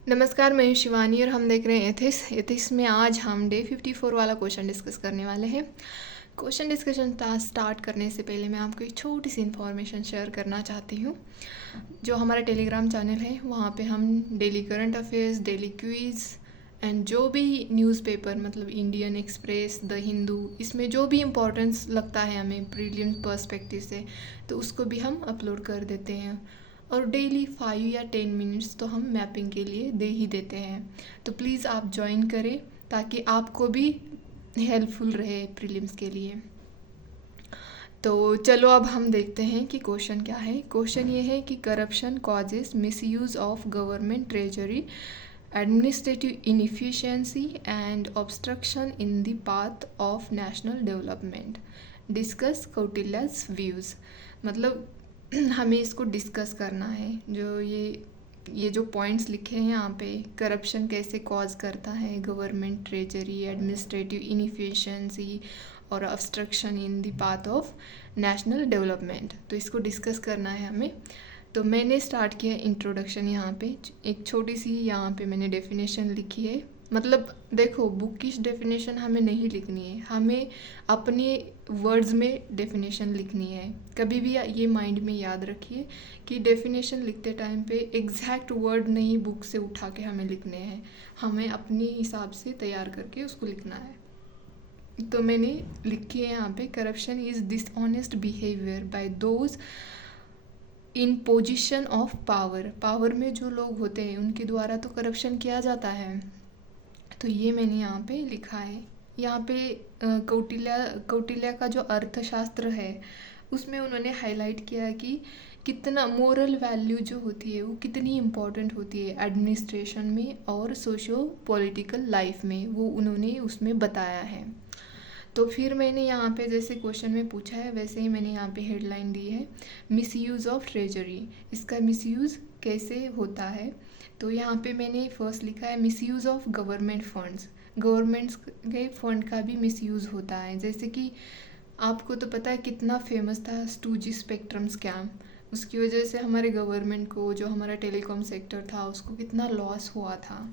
नमस्कार, मैं हूँ शिवानी और हम देख रहे हैं एथिक्स। एथिक्स में आज हम डे 54 वाला क्वेश्चन डिस्कस करने वाले हैं। क्वेश्चन डिस्कशन स्टार्ट करने से पहले मैं आपको एक छोटी सी इन्फॉर्मेशन शेयर करना चाहती हूँ। जो हमारा टेलीग्राम चैनल है वहाँ पे हम daily current affairs, daily quiz and जो भी न्यूज़पेपर मतलब इंडियन एक्सप्रेस, द हिंदू, इसमें जो भी इम्पोर्टेंस लगता है हमें प्रीलियम पर्सपेक्टिव से, तो उसको भी हम अपलोड कर देते हैं। और डेली 5 या 10 मिनट्स तो हम मैपिंग के लिए दे ही देते हैं। तो प्लीज़ आप ज्वाइन करें ताकि आपको भी हेल्पफुल रहे प्रीलिम्स के लिए। तो चलो अब हम देखते हैं कि क्वेश्चन क्या है। क्वेश्चन ये है कि corruption causes misuse of government treasury, administrative inefficiency and obstruction in the path of national development. Discuss Kautilya's views. मतलब हमें इसको डिस्कस करना है। ये जो पॉइंट्स लिखे हैं यहाँ पे, करप्शन कैसे कॉज करता है, गवर्नमेंट ट्रेजरी, एडमिनिस्ट्रेटिव इनएफिशिएंसी और obstruction in the path of national development, तो इसको डिस्कस करना है हमें। तो मैंने स्टार्ट किया इंट्रोडक्शन। यहाँ पे एक छोटी सी यहाँ पे मैंने डेफिनेशन लिखी है। मतलब देखो, बुकिश डेफिनेशन हमें नहीं लिखनी है, हमें अपने वर्ड्स में डेफिनेशन लिखनी है। कभी भी ये माइंड में याद रखिए कि डेफिनेशन लिखते टाइम पे एग्जैक्ट वर्ड नहीं बुक से उठा के हमें लिखने हैं, हमें अपने हिसाब से तैयार करके उसको लिखना है। तो मैंने लिखी है यहाँ पे, corruption is dishonest behaviour by those in position of power. Power में जो लोग होते हैं उनके द्वारा तो करप्शन किया जाता है। तो ये मैंने यहाँ पे लिखा है। यहाँ पे कौटिल्या का जो अर्थशास्त्र है उसमें उन्होंने हाईलाइट किया है कि कितना मोरल वैल्यू जो होती है वो कितनी इम्पोर्टेंट होती है एडमिनिस्ट्रेशन में और सोशो पॉलिटिकल लाइफ में, वो उन्होंने उसमें बताया है। तो फिर मैंने यहाँ पे जैसे क्वेश्चन में पूछा है वैसे ही मैंने यहाँ पे हेडलाइन दी है, मिसयूज़ ऑफ ट्रेजरी। इसका मिसयूज़ कैसे होता है, तो यहाँ पे मैंने फर्स्ट लिखा है misuse of government funds. Governments के फंड का भी मिसयूज़ होता है। जैसे कि आपको तो पता है कितना फेमस था 2G स्पेक्ट्रम स्कैम, उसकी वजह से हमारे गवर्नमेंट को, जो हमारा टेलीकॉम सेक्टर था, उसको कितना लॉस हुआ था।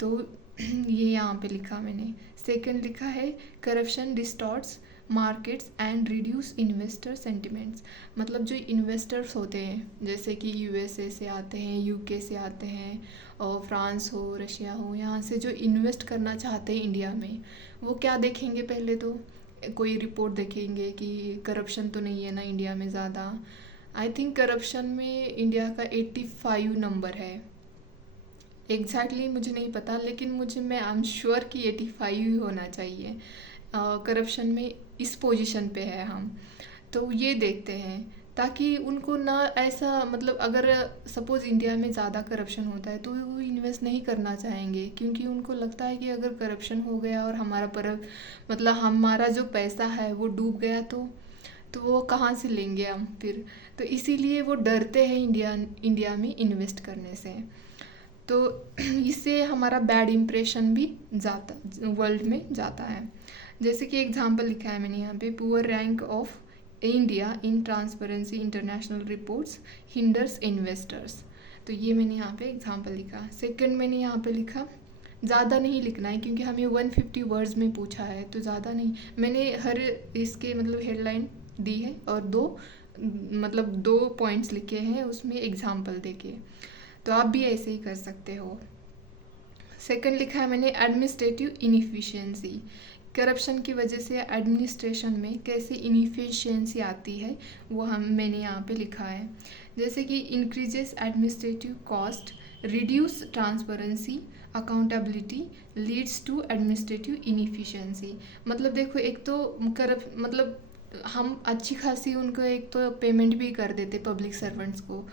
तो ये यहाँ पे लिखा मैंने। सेकंड लिखा है, corruption distorts markets and reduce investor sentiments. मतलब जो इन्वेस्टर्स होते हैं, जैसे कि यूएसए से आते हैं, यूके से आते हैं, और फ्रांस हो, रशिया हो, यहाँ से जो इन्वेस्ट करना चाहते हैं इंडिया में, वो क्या देखेंगे, पहले तो कोई रिपोर्ट देखेंगे कि करप्शन तो नहीं है ना इंडिया में ज़्यादा। आई थिंक करप्शन में इंडिया का 85 नंबर है। एग्जैक्टली मुझे नहीं पता, लेकिन मैं आई एम श्योर कि 85 ही होना चाहिए। करप्शन में इस पोजीशन पे है हम। तो ये देखते हैं ताकि उनको ना ऐसा, मतलब अगर सपोज़ इंडिया में ज़्यादा करप्शन होता है तो वो इन्वेस्ट नहीं करना चाहेंगे, क्योंकि उनको लगता है कि अगर करप्शन हो गया और हमारा पर मतलब हमारा जो पैसा है वो डूब गया तो वो कहाँ से लेंगे हम फिर। तो इसीलिए वो डरते हैं इंडिया में इन्वेस्ट करने से। तो इससे हमारा बैड इम्प्रेशन भी जाता, वर्ल्ड में जाता है। जैसे कि एग्जांपल लिखा है मैंने यहाँ पे, poor rank of India in transparency international reports hinders investors. तो ये मैंने यहाँ पे एग्जांपल लिखा। सेकंड मैंने यहाँ पे लिखा, ज़्यादा नहीं लिखना है क्योंकि हमें 150 वर्ड्स में पूछा है, तो ज़्यादा नहीं, मैंने हर इसके मतलब हेडलाइन दी है और दो पॉइंट्स लिखे हैं उसमें एग्जाम्पल देके। तो आप भी ऐसे ही कर सकते हो। सेकंड लिखा है मैंने, एडमिनिस्ट्रेटिव इनएफिशिएंसी। करप्शन की वजह से एडमिनिस्ट्रेशन में कैसे इनएफिशिएंसी आती है वो मैंने यहाँ पे लिखा है। जैसे कि increases administrative cost, reduce transparency, accountability, leads to administrative inefficiency. मतलब देखो, एक तो मतलब हम अच्छी खासी उनको एक तो पेमेंट भी कर देते पब्लिक सर्वेंट्स को,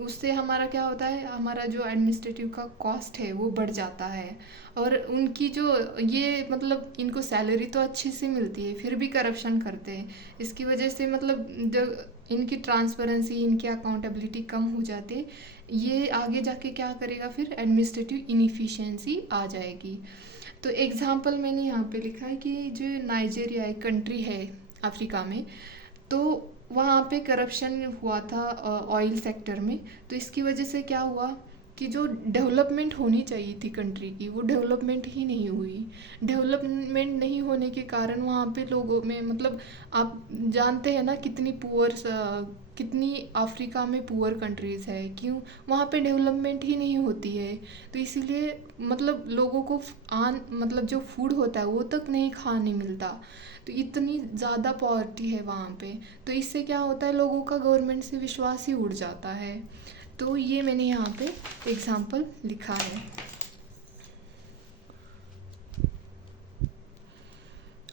उससे हमारा क्या होता है, हमारा जो एडमिनिस्ट्रेटिव का कॉस्ट है वो बढ़ जाता है। और उनकी जो ये मतलब इनको सैलरी तो अच्छी से मिलती है फिर भी करप्शन करते हैं। इसकी वजह से मतलब जो इनकी ट्रांसपेरेंसी, इनकी अकाउंटेबिलिटी कम हो जाती है। ये आगे जाके क्या करेगा, फिर एडमिनिस्ट्रेटिव इनएफिशिएंसी आ जाएगी। तो एग्जांपल मैंने यहाँ पे लिखा है कि जो नाइजीरिया एक कंट्री है अफ्रीका में, तो वहाँ पे करप्शन हुआ था ऑयल सेक्टर में। तो इसकी वजह से क्या हुआ कि जो डेवलपमेंट होनी चाहिए थी कंट्री की, वो डेवलपमेंट ही नहीं हुई। डेवलपमेंट नहीं होने के कारण वहाँ पे लोगों में मतलब आप जानते हैं ना कितनी अफ्रीका में पुअर कंट्रीज़ है, क्यों? वहाँ पे डेवलपमेंट ही नहीं होती है। तो इसीलिए मतलब लोगों को मतलब जो फूड होता है वो तक नहीं खाने मिलता। तो इतनी ज़्यादा पॉवर्टी है वहाँ पे। तो इससे क्या होता है, लोगों का गवर्नमेंट से विश्वास ही उड़ जाता है। तो ये मैंने यहाँ पे एग्जाम्पल लिखा है।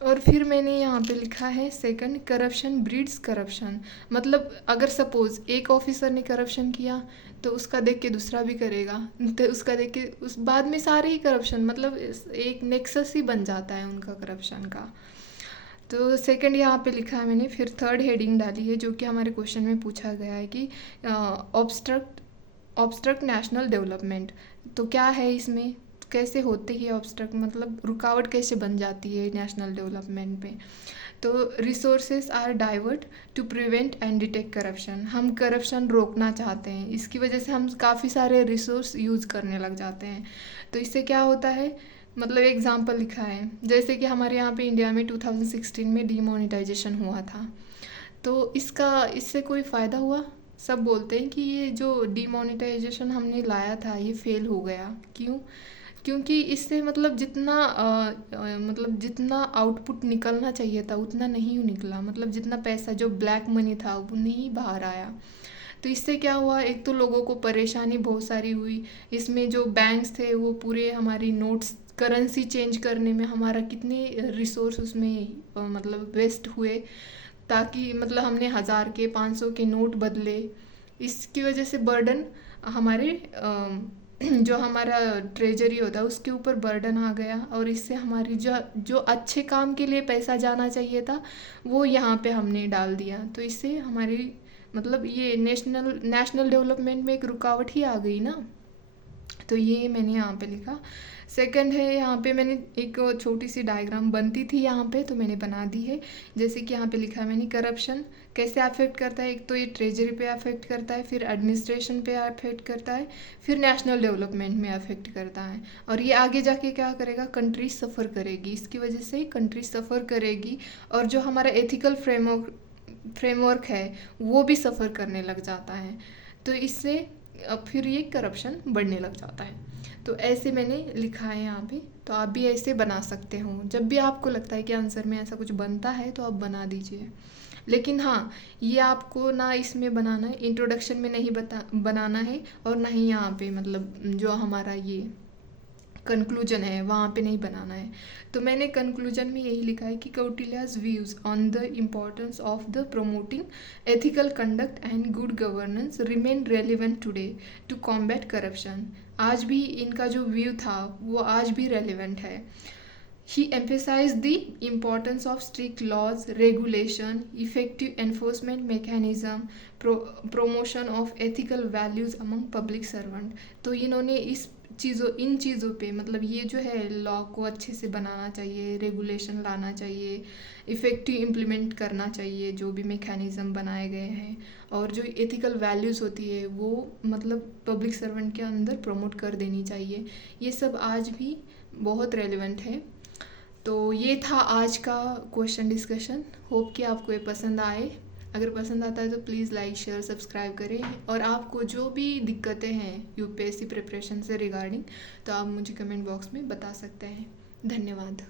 और फिर मैंने यहाँ पे लिखा है सेकंड, करप्शन ब्रीड्स करप्शन। मतलब अगर सपोज एक ऑफिसर ने करप्शन किया तो उसका देख के दूसरा भी करेगा, तो उसका देख के उस बाद में सारे ही करप्शन, मतलब एक नेक्सस ही बन जाता है उनका करप्शन का। तो सेकंड यहाँ पे लिखा है मैंने। फिर थर्ड हेडिंग डाली है जो कि हमारे क्वेश्चन में पूछा गया है कि ऑब्स्ट्रक्ट नेशनल डेवलपमेंट। तो क्या है इसमें, कैसे होते हैं ऑब्स्ट्रक्ट, मतलब रुकावट कैसे बन जाती है नेशनल डेवलपमेंट पे। तो resources are divert to prevent and detect corruption. हम करप्शन रोकना चाहते हैं, इसकी वजह से हम काफ़ी सारे रिसोर्स यूज़ करने लग जाते हैं। तो इससे क्या होता है, मतलब एग्जाम्पल लिखा है जैसे कि हमारे यहाँ पे इंडिया में 2016 में डीमोनेटाइजेशन हुआ था। तो इससे कोई फ़ायदा हुआ? सब बोलते हैं कि ये जो डीमोनेटाइजेशन हमने लाया था ये फेल हो गया। क्यों? क्योंकि इससे मतलब जितना आउटपुट निकलना चाहिए था उतना नहीं निकला। मतलब जितना पैसा जो ब्लैक मनी था वो नहीं बाहर आया। तो इससे क्या हुआ, एक तो लोगों को परेशानी बहुत सारी हुई। इसमें जो बैंक्स थे वो पूरे हमारी नोट्स करेंसी चेंज करने में हमारा कितने रिसोर्स उसमें मतलब वेस्ट हुए, ताकि मतलब हमने 1000 के 500 के नोट बदले। इसकी वजह से बर्डन हमारे जो हमारा ट्रेजरी होता है उसके ऊपर बर्डन आ गया। और इससे हमारी जो अच्छे काम के लिए पैसा जाना चाहिए था वो यहाँ पे हमने डाल दिया। तो इससे हमारी मतलब ये नेशनल डेवलपमेंट में एक रुकावट ही आ गई ना। तो ये मैंने यहाँ पे लिखा। सेकंड है, यहाँ पे मैंने एक छोटी सी डायग्राम बनती थी यहाँ पे तो मैंने बना दी है। जैसे कि यहाँ पे लिखा है मैंने, करप्शन कैसे अफेक्ट करता है। एक तो ये ट्रेजरी पे अफेक्ट करता है, फिर एडमिनिस्ट्रेशन पे अफेक्ट करता है, फिर नेशनल डेवलपमेंट में अफेक्ट करता है। और ये आगे जाके क्या करेगा, कंट्री सफ़र करेगी। इसकी वजह से कंट्री सफ़र करेगी और जो हमारा एथिकल फ्रेमवर्क है वो भी सफ़र करने लग जाता है। तो इससे अब फिर ये करप्शन बढ़ने लग जाता है। तो ऐसे मैंने लिखा है यहाँ पे। तो आप भी ऐसे बना सकते हो। जब भी आपको लगता है कि आंसर में ऐसा कुछ बनता है तो आप बना दीजिए। लेकिन हाँ, ये आपको ना इसमें बनाना है, इंट्रोडक्शन में नहीं बनाना है, और ना ही यहाँ पे मतलब जो हमारा ये कंक्लूजन है वहाँ पे नहीं बनाना है। तो मैंने कंक्लूजन में यही लिखा है कि Kautilya's views on the importance of the promoting ethical conduct and good governance remain relevant today to combat corruption. आज भी इनका जो व्यू था वो आज भी रेलिवेंट है। He emphasized the importance of strict laws, regulation, effective enforcement mechanism, promotion of ethical values among public servant। तो इन्होंने इन चीज़ों पे मतलब ये जो है लॉ को अच्छे से बनाना चाहिए, रेगुलेशन लाना चाहिए, इफ़ेक्टिव इम्प्लीमेंट करना चाहिए जो भी मेकैनिज़्म बनाए गए हैं, और जो एथिकल वैल्यूज़ होती है वो मतलब पब्लिक सर्वेंट के अंदर प्रमोट कर देनी चाहिए। ये सब आज भी बहुत रेलिवेंट है। तो ये था आज का क्वेश्चन डिस्कशन। होप कि आपको ये पसंद आए। अगर पसंद आता है तो प्लीज़ लाइक शेयर सब्सक्राइब करें। और आपको जो भी दिक्कतें हैं यूपीएससी प्रिपरेशन से रिगार्डिंग तो आप मुझे कमेंट बॉक्स में बता सकते हैं। धन्यवाद।